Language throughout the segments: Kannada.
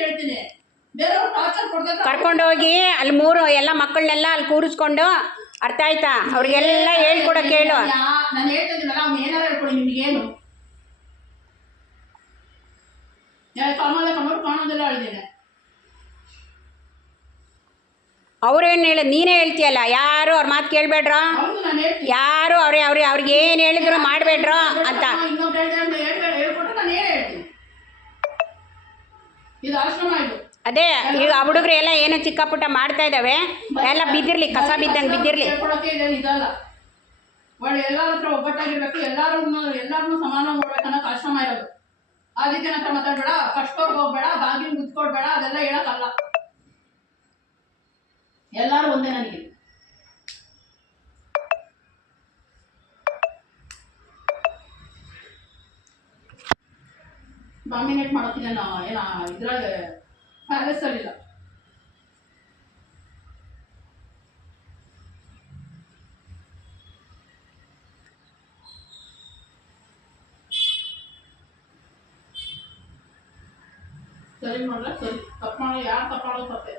ಹೇಳ್ತೀನಿ. ಬೇರೆಯವ್ರು ಟಾರ್ಚರ್ ಕೊಡ್ತಾರೆ. ಕರ್ಕೊಂಡೋಗಿ ಅಲ್ಲಿ ಮೂರು ಎಲ್ಲ ಮಕ್ಕಳನ್ನೆಲ್ಲ ಅಲ್ಲಿ ಕೂರಿಸ್ಕೊಂಡು, ಅರ್ಥ ಆಯ್ತಾ, ಅವ್ರಿಗೆಲ್ಲ ಹೇಳ್ಕೊಡಕ್ಕೆ ಹೇಳು. ನಾನು ಹೇಳ್ತಿದ್ದೀನಲ್ಲ, ಅವ್ನು ಏನಾರು ಹೇಳ್ಕೊಡಿ, ನಿಮಗೇನು ಕಾಣೋದೆಲ್ಲ ಹೇಳಿದ್ದೇನೆ. ಅವ್ರೇನು ಹೇಳ, ನೀನೇ ಹೇಳ್ತೀಯಲ್ಲ, ಯಾರು ಅವ್ರ ಮಾತು ಕೇಳಬೇಡ್ರ, ಯಾರು ಅವ್ರಿಗೆ ಏನು ಹೇಳಿದ್ರು ಮಾಡಬೇಡ್ರ ಅಂತ. ಅದೇ ಈಗ ಆ ಹುಡುಗರು ಎಲ್ಲ ಏನೋ ಚಿಕ್ಕ ಪುಟ್ಟ ಮಾಡ್ತಾ ಇದ್ದಾವೆ, ಎಲ್ಲ ಬಿದ್ದಿರ್ಲಿ, ಕಸ ಬಿದ್ದಂಗೆ ಬಿದ್ದಿರ್ಲಿ. ಎಲ್ಲರ ಹತ್ರ ಒಗ್ಗಟ್ಟಾಗಿರ್ಬೇಕು, ಎಲ್ಲಾರನ್ನೂ ಸಮಾನ ನೋಡ್ಬೇಕನ್ನೋಕೆ ಆಶ್ರಮ ಇರೋದು. ಅದಕ್ಕೆ ಹತ್ರ ಮಾತಾಡ್ಬೇಡ, ಕಷ್ಟೋರ್ಗೆ ಹೋಗ್ಬೇಡ, ಬಾಗಿಲು ಮುಚ್ಕೊಡ್ಬೇಡ, ಅದೆಲ್ಲ ಹೇಳಕ್ಕಲ್ಲ. ಎಲ್ಲರೂ ಒಂದೇ ನನಗೆ. ಡಾಮಿನೇಟ್ ಮಾಡೋಕ್ಕಿಲ್ಲ, ಇದ್ರಾಗ ಪ್ಯಾಲೇಸ್ ಅಲ್ಲಿಲ್ಲ. ಸರಿ ಮಾಡ್ರೆ ಸರಿ, ತಪ್ಪು ಮಾಡೋ ಯಾರು ತಪ್ಪು ಮಾಡೋದು ತಪ್ಪೆ.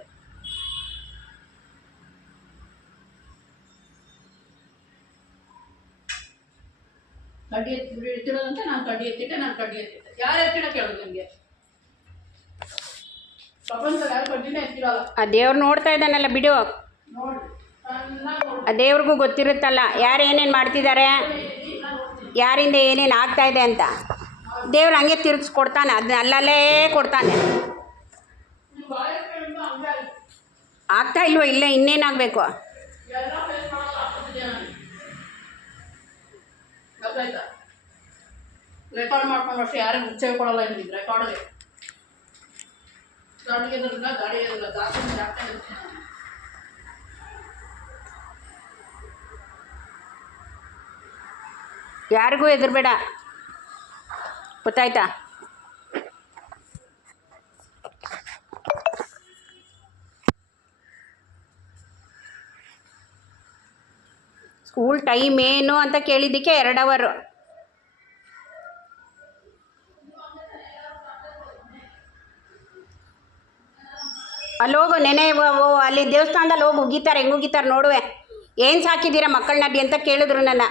ಕಡ್ಡಿ ಎತ್ತಿಡೋದಂತೆ, ನಾನು ಕಡ್ಡಿ ಎತ್ತಿಟ್ಟೆ, ಯಾರು ಎತ್ತಿಡ ಕೇಳೋದು ನಿಮಗೆ? ಪ್ರಪಂಚದಲ್ಲಿ ಯಾರು ಕಡ್ಡಿನೇ ಎತ್ತಿಡಲ್ಲ. ಆ ದೇವ್ರು ನೋಡ್ತಾ ಇದ್ದಾನಲ್ಲ ಬಿಡು, ನೋಡಿ ಆ ದೇವ್ರಿಗೂ ಗೊತ್ತಿರುತ್ತಲ್ಲ ಯಾರು ಏನೇನು ಮಾಡ್ತಿದ್ದಾರೆ, ಯಾರಿಂದ ಏನೇನು ಆಗ್ತಾ ಇದೆ ಅಂತ. ದೇವ್ರು ಹಂಗೆ ತಿರುಗಿಸ್ಕೊಡ್ತಾನೆ, ಅದನ್ನ ಅಲ್ಲಲ್ಲೇ ಕೊಡ್ತಾನೆ. ಆಗ್ತಾ ಇಲ್ವೋ? ಇಲ್ಲ, ಇನ್ನೇನಾಗಬೇಕು? ರೆಕಾರ್ಡ್ ಮಾಡ್ಕೊಂಡು ಅಷ್ಟೇ, ಯಾರಿಗೆ ಮುಚ್ಚೆ ಕೊಡಲ್ಲ ಏನಿದ್ರೆ ರೆಕಾರ್ಡ್ಗೆ. ಗಾಡಿಗೆ ಗಾಡಿ ಯಾರಿಗೂ ಹೆದರ್ಬೇಡ, ಗೊತ್ತಾಯ್ತಾ? ಸ್ಕೂಲ್ ಟೈಮ್ ಏನು ಅಂತ ಕೇಳಿದ್ದಕ್ಕೆ 2 ಅವರ್. ಅಲ್ಲೋಗು, ನೆನೆ ಅಲ್ಲಿ ದೇವಸ್ಥಾನದಲ್ಲಿ ಹೋಗಿ ಉಗಿತಾರೆ, ಹೆಂಗೆ ಉಗಿತಾರೆ ನೋಡುವೆ. ಏನು ಸಾಕಿದ್ದೀರಾ ಮಕ್ಕಳನ್ನ ಅಂತ ಕೇಳಿದ್ರು ನನ್ನ.